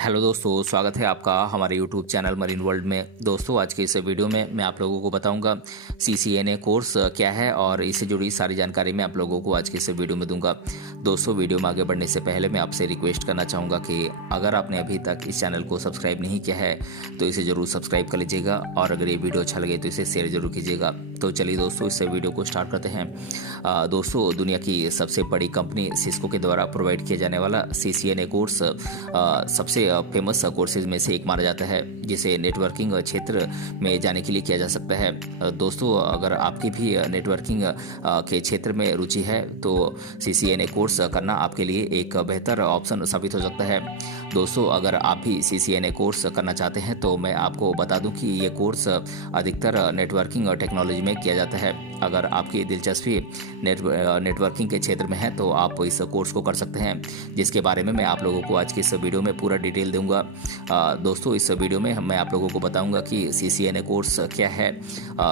Hello दोस्तों, स्वागत है आपका हमारे यूट्यूब चैनल मरीन वर्ल्ड में। दोस्तों, आज के इस वीडियो में मैं आप लोगों को बताऊंगा CCNA कोर्स क्या है और इससे जुड़ी सारी जानकारी मैं आप लोगों को आज के इस वीडियो में दूंगा। दोस्तों, वीडियो में आगे बढ़ने से पहले मैं आपसे रिक्वेस्ट करना चाहूँगा कि अगर आपने अभी तक इस चैनल को सब्सक्राइब नहीं किया है तो इसे ज़रूर सब्सक्राइब कर लीजिएगा और अगर ये वीडियो अच्छा लगे तो इसे शेयर जरूर कीजिएगा। तो चलिए दोस्तों, इस वीडियो को स्टार्ट करते हैं। दोस्तों, दुनिया की सबसे बड़ी कंपनी सिस्को के द्वारा प्रोवाइड किया जाने वाला CCNA कोर्स सबसे फेमस कोर्सेज में से एक माना जाता है, जिसे नेटवर्किंग क्षेत्र में जाने के लिए किया जा सकता है। दोस्तों, अगर आपकी भी नेटवर्किंग के क्षेत्र में रुचि है तो CCNA कोर्स करना आपके लिए एक बेहतर ऑप्शन साबित हो सकता है। दोस्तों, अगर आप भी CCNA कोर्स करना चाहते हैं तो मैं आपको बता दूं कि ये कोर्स अधिकतर नेटवर्किंग और टेक्नोलॉजी में किया जाता है। अगर आपकी दिलचस्पी नेटवर्किंग के क्षेत्र में है तो आप इस कोर्स को कर सकते हैं, जिसके बारे में मैं आप लोगों को आज के इस वीडियो में पूरा डिटेल दूंगा। दोस्तों, इस वीडियो में मैं आप लोगों को बताऊंगा कि CCNA कोर्स क्या है,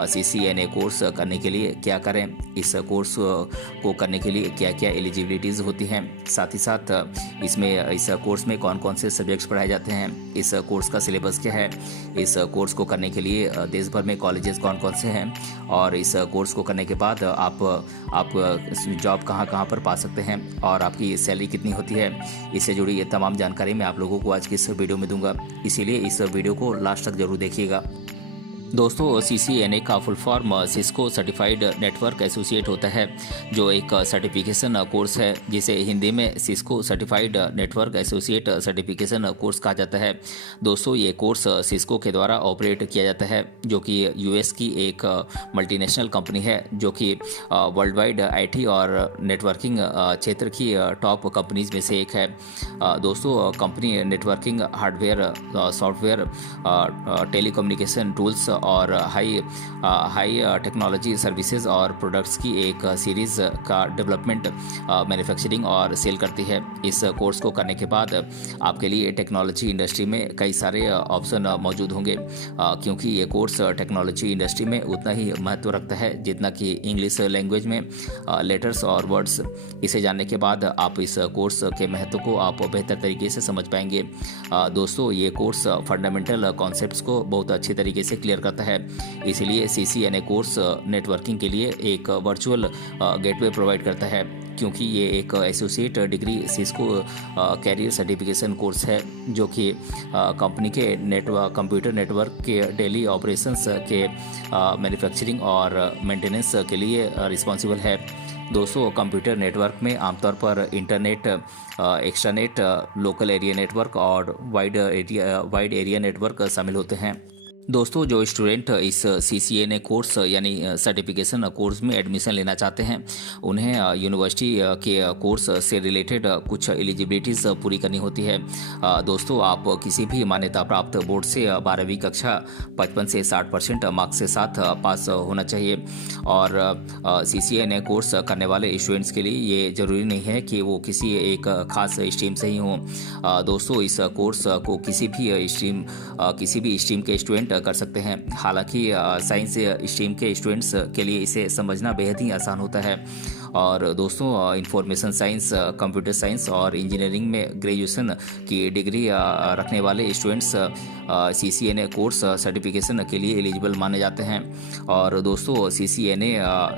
CCNA कोर्स करने के लिए क्या करें, इस कोर्स को करने के लिए क्या क्या एलिजिबिलिटीज़ होती हैं, साथ ही साथ इस कोर्स में कौन कौन से सब्जेक्ट्स पढ़ाए जाते हैं, इस कोर्स का सिलेबस क्या है, इस कोर्स को करने के लिए देश भर में कॉलेजेस कौन कौन से हैं और इस कोर्स को करने के बाद आप जॉब कहाँ पर पा सकते हैं और आपकी सैलरी कितनी होती है। इससे जुड़ी ये तमाम जानकारी मैं आप लोगों को आज की इस वीडियो में दूंगा, इसीलिए इस वीडियो को लास्ट तक जरूर देखिएगा। दोस्तों, CCNA का full form Cisco certified network associate होता है, जो एक सर्टिफिकेशन कोर्स है जिसे हिंदी में Cisco certified network associate certification course कहा जाता है। दोस्तों, ये कोर्स सिस्को के द्वारा ऑपरेट किया जाता है, जो कि US की एक मल्टीनेशनल कंपनी है, जो कि वर्ल्ड वाइड IT और नेटवर्किंग क्षेत्र की टॉप कंपनीज में से एक है। दोस्तों, company networking hardware, software, telecommunication tools और हाई टेक्नोलॉजी सर्विसेज और प्रोडक्ट्स की एक सीरीज़ का डेवलपमेंट, मैन्युफैक्चरिंग और सेल करती है। इस कोर्स को करने के बाद आपके लिए टेक्नोलॉजी इंडस्ट्री में कई सारे ऑप्शन मौजूद होंगे, क्योंकि ये कोर्स टेक्नोलॉजी इंडस्ट्री में उतना ही महत्व रखता है जितना कि इंग्लिश लैंग्वेज में लेटर्स और वर्ड्स। इसे जानने के बाद आप इस कोर्स के महत्व को आप बेहतर तरीके से समझ पाएंगे। दोस्तों, ये कोर्स फंडामेंटल कॉन्सेप्ट्स को बहुत अच्छी तरीके से क्लियर करता है, इसलिए CCNA कोर्स नेटवर्किंग के लिए एक वर्चुअल गेटवे प्रोवाइड करता है, क्योंकि ये एक associate degree Cisco career certification course है, जो कि कंपनी के कंप्यूटर नेटवर्क के डेली ऑपरेशंस के मैन्युफैक्चरिंग और मेंटेनेंस के लिए रिस्पॉन्सिबल है। दोस्तों, कंप्यूटर नेटवर्क में आमतौर पर internet, extranet, local area network और वाइड एरिया नेटवर्क शामिल होते हैं। दोस्तों, जो स्टूडेंट इस CCNA कोर्स यानी सर्टिफिकेशन कोर्स में एडमिशन लेना चाहते हैं, उन्हें यूनिवर्सिटी के कोर्स से रिलेटेड कुछ एलिजिबिलिटीज़ पूरी करनी होती है। दोस्तों, आप किसी भी मान्यता प्राप्त बोर्ड से 12वीं कक्षा 55 से 60% मार्क्स के साथ पास होना चाहिए और CCNA कोर्स करने वाले स्टूडेंट्स के लिए ये ज़रूरी नहीं है कि वो किसी एक खास स्ट्रीम से ही हों। दोस्तों, इस कोर्स को किसी भी स्ट्रीम के स्टूडेंट कर सकते हैं। हालांकि साइंस स्ट्रीम के स्टूडेंट्स के लिए इसे समझना बेहद ही आसान होता है। और दोस्तों, इंफॉर्मेशन साइंस, कंप्यूटर साइंस और इंजीनियरिंग में ग्रेजुएशन की डिग्री रखने वाले स्टूडेंट्स CCNA कोर्स सर्टिफिकेशन के लिए एलिजिबल माने जाते हैं। और दोस्तों, CCNA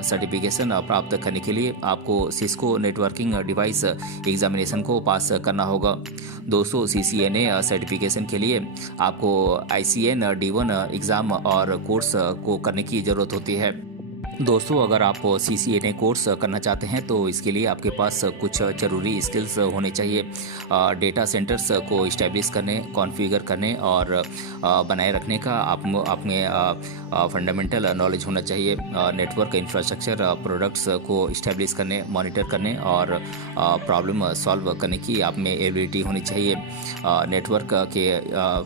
सर्टिफिकेशन प्राप्त करने के लिए आपको सिस्को नेटवर्किंग डिवाइस एग्जामिनेशन को पास करना होगा। दोस्तों, CCNA सर्टिफिकेशन के लिए आपको ICN D1 एग्ज़ाम और कोर्स को करने की ज़रूरत होती है। दोस्तों, अगर आप CCNA कोर्स करना चाहते हैं तो इसके लिए आपके पास कुछ ज़रूरी स्किल्स होने चाहिए। डेटा सेंटर्स को इस्टेब्लिश करने, कॉन्फ़िगर करने और बनाए रखने का आप में फंडामेंटल नॉलेज होना चाहिए। नेटवर्क इंफ्रास्ट्रक्चर प्रोडक्ट्स को इस्टेब्लिश करने, मॉनिटर करने और प्रॉब्लम सॉल्व करने की आप में एबिलिटी होनी चाहिए। नेटवर्क के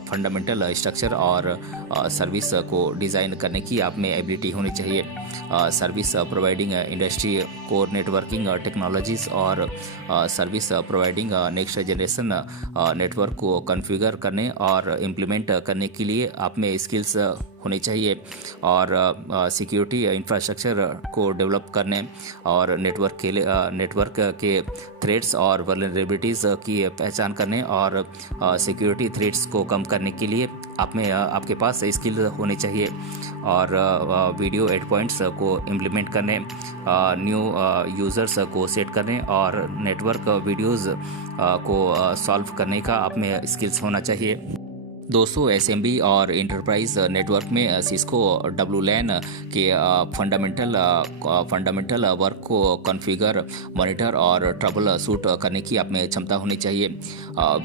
फंडामेंटल स्ट्रक्चर और सर्विस को डिज़ाइन करने की आप में एबिलिटी होनी चाहिए। Service providing industry, core networking technologies और service providing next generation network को कॉन्फ़िगर करने और इम्प्लीमेंट करने के लिए आप में स्किल्स होनी चाहिए और सिक्योरिटी इंफ्रास्ट्रक्चर को डेवलप करने और नेटवर्क के थ्रेट्स और वल्नरेबिलिटीज़ की पहचान करने और सिक्योरिटी थ्रेट्स को कम करने के लिए आपके पास स्किल होनी चाहिए और वीडियो एड पॉइंट्स को इम्प्लीमेंट करने, न्यू यूज़र्स को सेट करने और नेटवर्क वीडियोज़ को सॉल्व करने का आप में स्किल्स होना चाहिए। दोस्तों, एसएमबी और इंटरप्राइज नेटवर्क में सिस्को WLAN के फंडामेंटल वर्क को कॉन्फ़िगर, मॉनिटर और ट्रबल शूट करने की आप में क्षमता होनी चाहिए।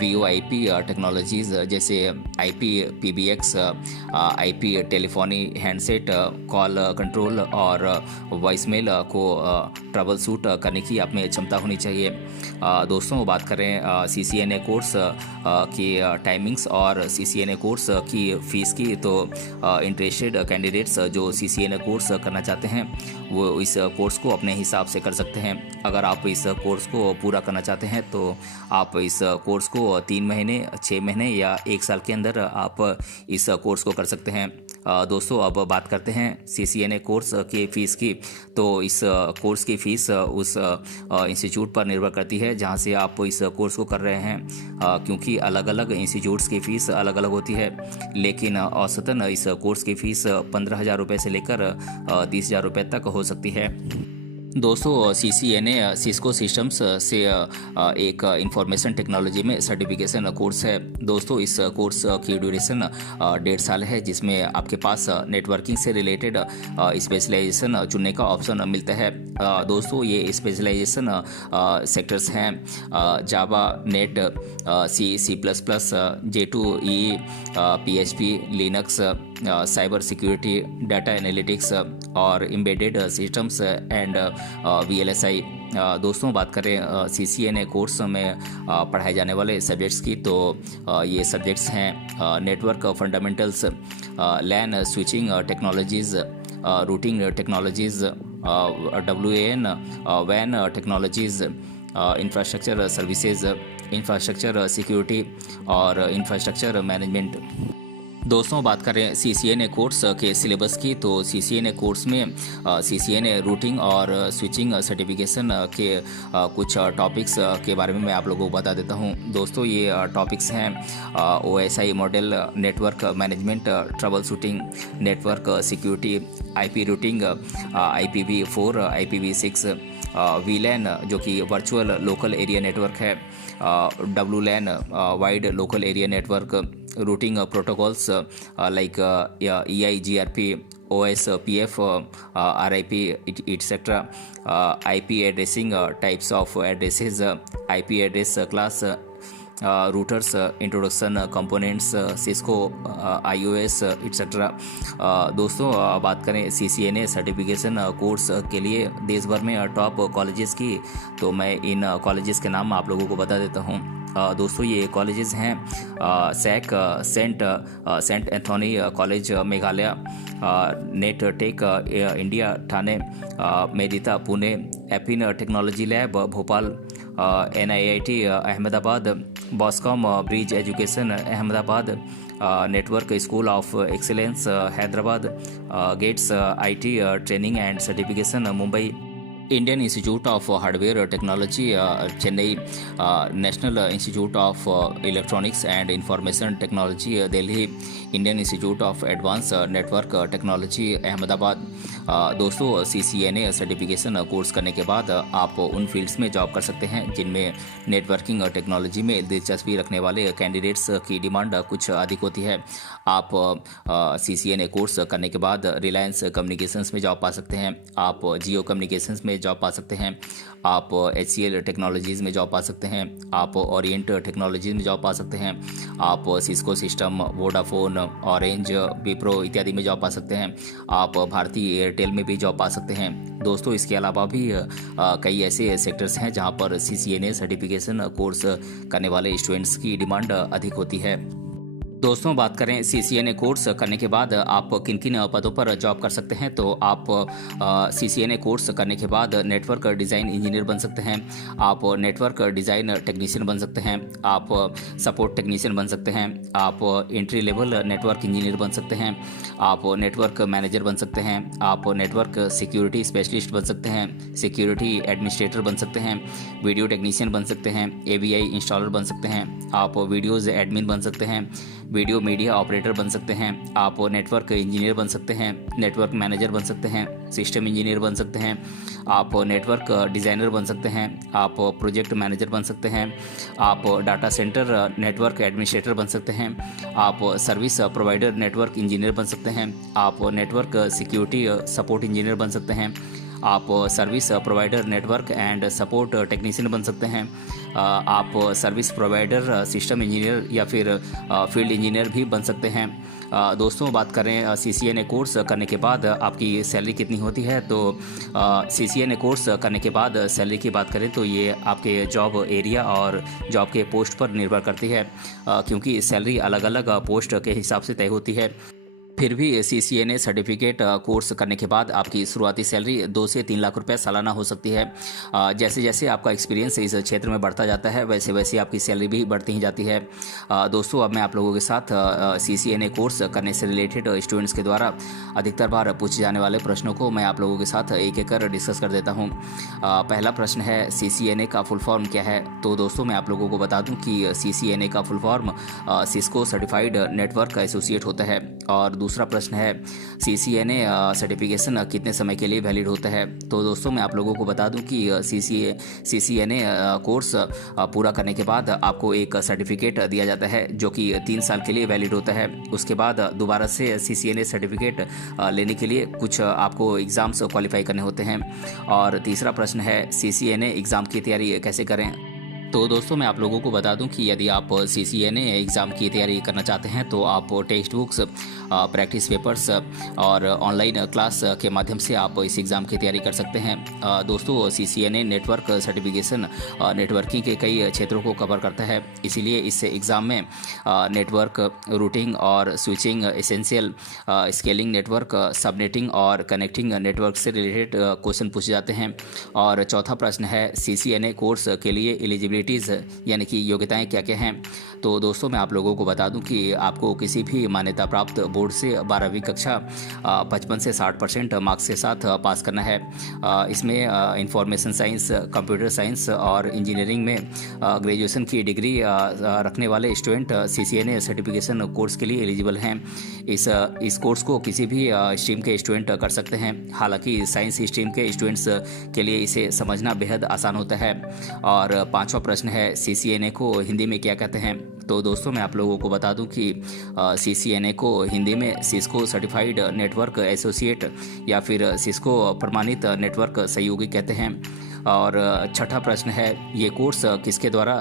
VoIP टेक्नोलॉजीज़ जैसे IP PBX, IP telephony, handset call control और वॉइसमेल को ट्रबल शूट करने की आप में क्षमता होनी चाहिए। दोस्तों, बात करें CCNA कोर्स की टाइमिंग्स और CCNA कोर्स की फ़ीस की, तो इंटरेस्टेड कैंडिडेट्स जो CCNA कोर्स करना चाहते हैं वो इस कोर्स को अपने हिसाब से कर सकते हैं। अगर आप इस कोर्स को पूरा करना चाहते हैं तो आप इस कोर्स को 3 महीने, 6 महीने या 1 साल के अंदर आप इस कोर्स को कर सकते हैं। दोस्तों, अब बात करते हैं CCNA कोर्स की फ़ीस की। तो इस कोर्स की फ़ीस उस इंस्टीट्यूट पर निर्भर करती है जहां से आप इस कोर्स को कर रहे हैं, क्योंकि अलग अलग इंस्टीट्यूट्स की फ़ीस अलग अलग होती है, लेकिन औसतन इस कोर्स की फ़ीस 15,000 रुपये से लेकर 30,000 रुपये तक हो सकती है। दोस्तों, CCNA सिस्को सिस्टम्स से एक इंफॉर्मेशन टेक्नोलॉजी में सर्टिफिकेशन कोर्स है। दोस्तों, इस कोर्स की ड्यूरेशन 1.5 साल है, जिसमें आपके पास नेटवर्किंग से रिलेटेड स्पेशलाइजेशन चुनने का ऑप्शन मिलता है। दोस्तों, ये स्पेशलाइजेशन सेक्टर्स हैं Java, net, C++, J2EE, PHP, Linux, cyber security, data analytics और एम्बेडेड सिस्टम्स एंड VLSI। दोस्तों, बात करें CCNA कोर्स में पढ़ाए जाने वाले सब्जेक्ट्स की, तो ये सब्जेक्ट्स हैं network fundamentals, LAN switching technologies, routing technologies, WAN WAN technologies, infrastructure services, infrastructure security और इंफ्रास्ट्रक्चर मैनेजमेंट। दोस्तों, बात करें CCNA कोर्स के सिलेबस की, तो CCNA कोर्स में CCNA रूटिंग और स्विचिंग सर्टिफिकेशन के कुछ टॉपिक्स के बारे में मैं आप लोगों को बता देता हूं। दोस्तों, ये टॉपिक्स हैं OSI model, network management, trouble shooting, network security, IP routing, IPv4, IPv6, VLAN जो कि वर्चुअल लोकल एरिया नेटवर्क है, WLAN wide local area network, routing protocols like EIGRP, OSPF, RIP, etc., IP addressing, types of addresses, IP address class, routers, introduction, components, Cisco, iOS, etc. दोस्तों, बात करें CCNA certification course के लिए देश भर में top colleges की, तो मैं इन कॉलेजेस के नाम आप लोगों को बता देता हूँ। दोस्तों, ये कॉलेजेस हैं SAC, Saint Anthony college Meghalaya, net tech India Thane, मेदिता पुणे, एपिन technology lab Bhopal, NIIT Ahmedabad, Boscom bridge education Ahmedabad, network school of excellence Hyderabad, Gates IT training and certification Mumbai, Indian institute of hardware technology Chennai, national institute of electronics and information technology Delhi, Indian institute of advance network technology Ahmedabad. दोस्तों, CCNA certification course करने के बाद आप उन fields में job कर सकते हैं जिनमें नेटवर्किंग टेक्नोलॉजी में दिलचस्पी रखने वाले कैंडिडेट्स की डिमांड कुछ अधिक होती है। आप CCNA कोर्स करने के बाद रिलायंस कम्युनिकेशंस में जॉब पा सकते हैं, आप जियो कम्युनिकेशंस में जॉब पा सकते हैं, आप HCL टेक्नोलॉजीज़ में जॉब पा सकते हैं, आप ओरिएंट टेक्नोलॉजीज़ में जॉब पा सकते हैं, आप Cisco system, Vodafone, orange, Wipro इत्यादि में जॉब पा सकते हैं, आप भारती एयरटेल में भी जॉब पा सकते हैं। दोस्तों, इसके अलावा भी कई ऐसे सेक्टर्स हैं जहां पर CCNA सर्टिफिकेशन कोर्स करने वाले स्टूडेंट्स की डिमांड अधिक होती है। दोस्तों बात करें CCNA कोर्स करने के बाद आप किन किन पदों पर जॉब कर सकते हैं, तो आप CCNA कोर्स करने के बाद नेटवर्क डिज़ाइन इंजीनियर बन सकते हैं, आप नेटवर्क डिज़ाइन टेक्नीशियन बन सकते हैं, आप सपोर्ट टेक्नीशियन बन सकते हैं, आप एंट्री लेवल नेटवर्क इंजीनियर बन सकते हैं, आप नेटवर्क मैनेजर बन सकते हैं, आप नेटवर्क सिक्योरिटी स्पेशलिस्ट बन सकते हैं, सिक्योरिटी एडमिनिस्ट्रेटर बन सकते हैं, वीडियो टेक्नीशियन बन सकते हैं, AVI इंस्टॉलर बन सकते हैं, आप वीडियोज़ एडमिन बन सकते हैं, वीडियो मीडिया ऑपरेटर बन सकते हैं, आप नेटवर्क इंजीनियर बन सकते हैं, नेटवर्क मैनेजर बन सकते हैं, सिस्टम इंजीनियर बन सकते हैं, आप नेटवर्क डिज़ाइनर बन सकते हैं, आप प्रोजेक्ट मैनेजर बन सकते हैं, आप डाटा सेंटर नेटवर्क एडमिनिस्ट्रेटर बन सकते हैं, आप सर्विस प्रोवाइडर नेटवर्क इंजीनियर बन सकते हैं, आप नेटवर्क सिक्योरिटी सपोर्ट इंजीनियर बन सकते हैं, आप service provider network and support technician बन सकते हैं, आप सर्विस प्रोवाइडर सिस्टम इंजीनियर या फिर फील्ड इंजीनियर भी बन सकते हैं। दोस्तों बात करें CCNA कोर्स करने के बाद आपकी सैलरी कितनी होती है, तो CCNA कोर्स करने के बाद सैलरी की बात करें तो ये आपके जॉब एरिया और जॉब के पोस्ट पर निर्भर करती है, क्योंकि सैलरी अलग अलग पोस्ट के हिसाब से तय होती है। फिर भी CCNA सर्टिफिकेट कोर्स करने के बाद आपकी शुरुआती सैलरी 2 से 3 लाख रुपए सालाना हो सकती है। जैसे जैसे आपका एक्सपीरियंस इस क्षेत्र में बढ़ता जाता है वैसे वैसे आपकी सैलरी भी बढ़ती ही जाती है। दोस्तों अब मैं आप लोगों के साथ CCNA कोर्स करने से रिलेटेड स्टूडेंट्स के द्वारा अधिकतर बार पूछे जाने वाले प्रश्नों को मैं आप लोगों के साथ एक एक कर डिस्कस कर देता हूँ। पहला प्रश्न है CCNA का फुल फॉर्म क्या है। तो दोस्तों मैं आप लोगों को बता दूँ कि CCNA का full form Cisco certified network associate होता है। और दूसरा प्रश्न है CCNA सर्टिफिकेशन कितने समय के लिए वैलिड होता है। तो दोस्तों मैं आप लोगों को बता दूं कि CCNA कोर्स पूरा करने के बाद आपको एक सर्टिफिकेट दिया जाता है जो कि 3 साल के लिए वैलिड होता है। उसके बाद दोबारा से CCNA सर्टिफिकेट लेने के लिए कुछ आपको एग्ज़ाम्स क्वालिफाई करने होते हैं। और तीसरा प्रश्न है CCNA एग्ज़ाम की तैयारी कैसे करें। तो दोस्तों मैं आप लोगों को बता दूं कि यदि आप CCNA एग्ज़ाम की तैयारी करना चाहते हैं तो आप टेक्स्ट बुक्स, प्रैक्टिस पेपर्स और ऑनलाइन क्लास के माध्यम से आप इस एग्ज़ाम की तैयारी कर सकते हैं। दोस्तों CCNA नेटवर्क सर्टिफिकेशन नेटवर्किंग के कई क्षेत्रों को कवर करता है, इसीलिए इस एग्ज़ाम में नेटवर्क रूटिंग और switching, essential scaling network, subnetting और कनेक्टिंग नेटवर्क से रिलेटेड क्वेश्चन पूछे जाते हैं। और चौथा प्रश्न है CCNA कोर्स के लिए एलिजिबिलिटी यानी कि योग्यताएं क्या क्या हैं। तो दोस्तों मैं आप लोगों को बता दूं कि आपको किसी भी मान्यता प्राप्त बोर्ड से 12वीं कक्षा 55 से 60% मार्क्स के साथ पास करना है। इसमें इंफॉर्मेशन साइंस, कंप्यूटर साइंस और इंजीनियरिंग में ग्रेजुएशन की डिग्री रखने वाले स्टूडेंट CCNA सर्टिफिकेशन कोर्स के लिए एलिजिबल हैं। इस कोर्स को किसी भी स्ट्रीम के स्टूडेंट कर सकते हैं। हालांकि साइंस स्ट्रीम के स्टूडेंट्स के लिए इसे समझना बेहद आसान होता है। और पांचवा प्रश्न है CCNA को हिंदी में क्या कहते हैं। तो दोस्तों मैं आप लोगों को बता दूं कि CCNA को हिंदी में सिस्को सर्टिफाइड नेटवर्क एसोसिएट या फिर सिस्को प्रमाणित नेटवर्क सहयोगी कहते हैं। और छठा प्रश्न है ये कोर्स किसके द्वारा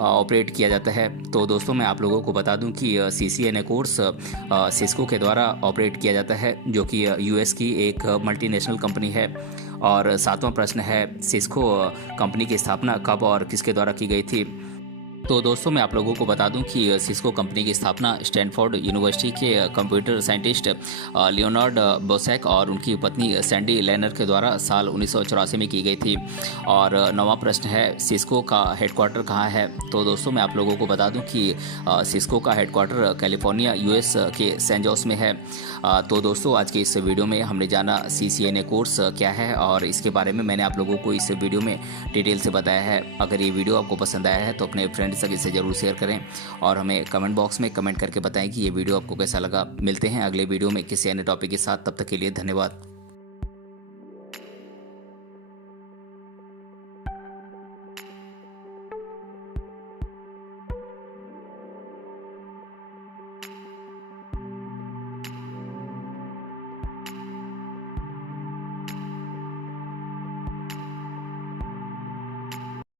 ऑपरेट किया जाता है। तो दोस्तों मैं आप लोगों को बता दूं कि CCNA कोर्स सिस्को के द्वारा ऑपरेट किया जाता है, जो कि US की एक मल्टीनेशनल कंपनी है। और सातवां प्रश्न है सिस्को कंपनी की स्थापना कब और किसके द्वारा की गई थी। तो दोस्तों मैं आप लोगों को बता दूं कि सिस्को कंपनी की स्थापना स्टैनफोर्ड यूनिवर्सिटी के कंप्यूटर साइंटिस्ट लियोनार्ड बोसैक और उनकी पत्नी सैंडी लैनर के द्वारा साल 1984 में की गई थी। और नौवां प्रश्न है सिस्को का हेडक्वार्टर कहाँ है। तो दोस्तों मैं आप लोगों को बता दूं कि सिस्को का हेडक्वार्टर कैलिफोर्निया US के सैन जोस में है। तो दोस्तों आज के इस वीडियो में हमने जाना CCNA कोर्स क्या है और इसके बारे में मैंने आप लोगों को इस वीडियो में डिटेल से बताया है। अगर ये वीडियो आपको पसंद आया है तो अपने फ्रेंड्स तक इसे जरूर शेयर करें और हमें कमेंट बॉक्स में कमेंट करके बताएं कि ये वीडियो आपको कैसा लगा। मिलते हैं अगले वीडियो में किसी अन्य टॉपिक के साथ, तब तक के लिए धन्यवाद।